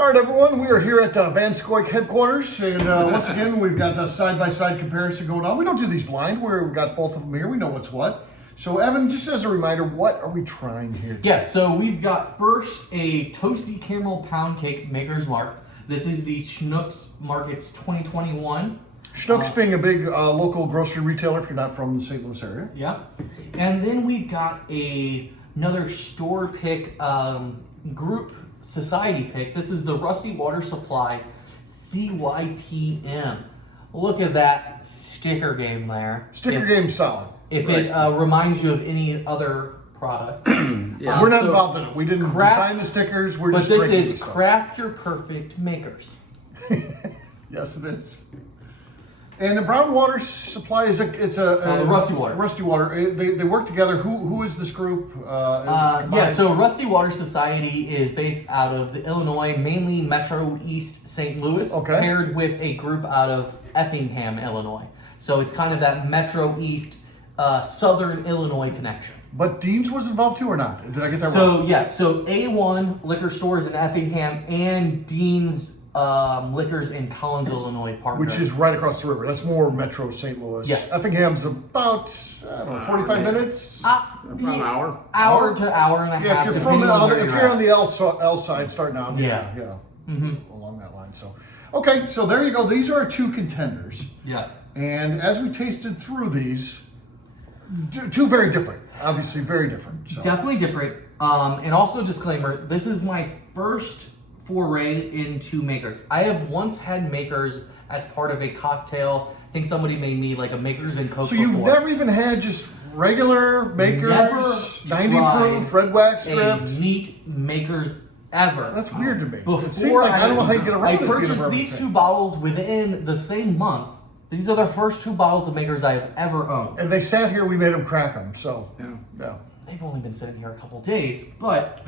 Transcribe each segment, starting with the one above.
All right, everyone, we are here at Van Scoik headquarters, and once again, we've got a side-by-side comparison going on. We don't do these blind, we've got both of them here. We know what's what. So, Evan, just as a reminder, what are we trying here today? Yeah, so we've got first a Toasty Caramel Pound Cake Maker's Mark. This is the Schnuck's Markets 2021. Schnuck's being a big local grocery retailer if you're not from the St. Louis area. Yeah. And then we've got another store pick, group society pick. This is the Rusty Water Supply CYPM. Look at that sticker game there. Sticker game's solid. If it reminds you of any other product. Yeah. We're not involved in it. We didn't design the stickers. We're just drinking But this is Craft Your Perfect Makers. Yes, it is. And the brown water supply is a Rusty Water. Rusty Water. They work together. Who is this group? So Rusty Water Society is based out of the Illinois, mainly Metro East St. Louis, paired with a group out of Effingham, Illinois. So it's kind of that Metro East, Southern Illinois connection. But Dean's was involved too, or not? Did I get that wrong? So yeah, so A1 liquor stores in Effingham and Dean's Liquors in Collins, Illinois partner. Which is right across the river. That's more Metro St. Louis. Yes. Effingham's about, 45 minutes? About an hour. Hour to hour and a half. If you're on the L side starting out. Yeah. Along that line. So, okay, so there you go. These are our two contenders. Yeah. And as we tasted through these, two very different. Obviously very different. So. Definitely different. And also disclaimer, this is my first foray into makers. I have once had makers as part of a cocktail. I think somebody made me like a makers and Coke. So you've never even had just regular makers, 90 proof, red wax stripped, neat makers ever. That's weird to me. It seems like I don't know how you get around it. I purchased these two bottles within the same month. These are the first two bottles of makers I have ever owned. And they sat here, we made them crack them, so yeah. They've only been sitting here a couple days, but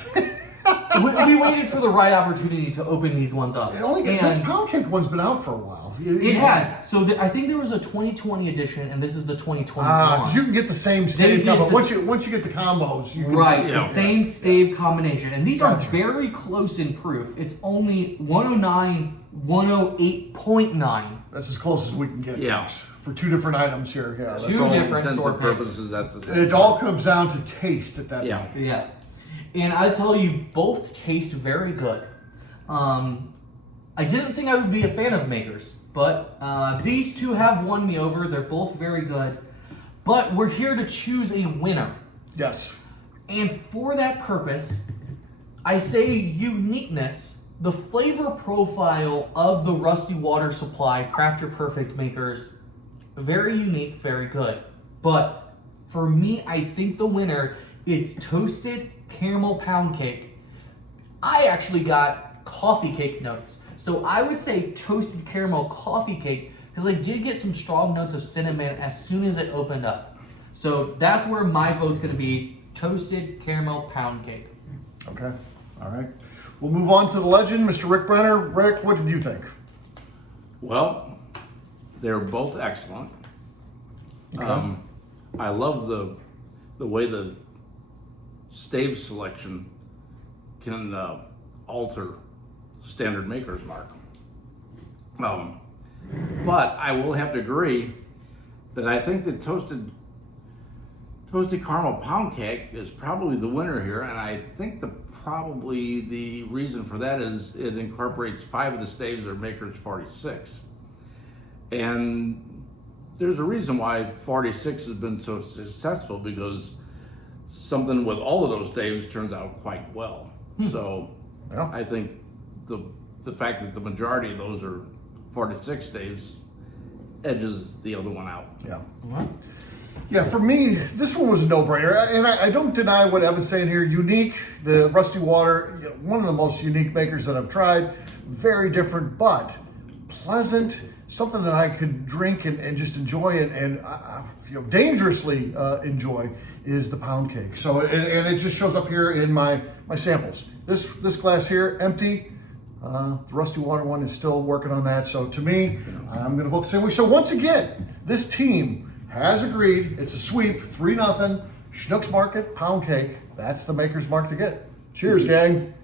we waited for the right opportunity to open these ones up. This pound cake one's been out for a while. It has. So I think there was a 2020 edition, and this is the 2021. Because you can get the same stave combo. Once you get the combos, you can the same stave combination. And these are very close in proof. It's only 109, 108.9. That's as close as we can get. Yeah. For two different items here. Yeah. Two different store picks. That's the same. It all comes down to taste at that point. Yeah. And I tell you, both taste very good. I didn't think I would be a fan of makers, but these two have won me over. They're both very good. But we're here to choose a winner. Yes. And for that purpose, I say uniqueness. The flavor profile of the Rusty Water Supply Craft Your Perfect Makers, very unique, very good. But for me, I think the winner is Toasted Caramel Pound Cake. I actually got coffee cake notes. So I would say Toasted Caramel Coffee Cake because I did get some strong notes of cinnamon as soon as it opened up. So that's where my vote's going to be Toasted Caramel Pound Cake. Okay. All right. We'll move on to the legend, Mr. Rick Brenner. Rick, what did you think? Well, they're both excellent. Okay. I love the way the stave selection can alter standard maker's mark. But I will have to agree that I think the Toasted Caramel Pound Cake is probably the winner here, and I think probably the reason for that is it incorporates 5 of the staves are Maker's 46. And there's a reason why 46 has been so successful, because something with all of those staves turns out quite well. So I think the fact that the majority of those are 46 staves edges the other one out. Yeah. Yeah, for me, this one was a no-brainer, and I don't deny what Evan's saying here. Unique, the Rusty Water, one of the most unique makers that I've tried. Very different, but pleasant, something that I could drink and just enjoy and dangerously enjoy is the pound cake. So, and it just shows up here in my samples. This glass here, empty. The Rusty Water one is still working on that. So to me, I'm going to vote the same way. So once again, this team has agreed. It's a sweep, 3-0. Schnuck's Market, pound cake. That's the maker's mark to get. Cheers, gang.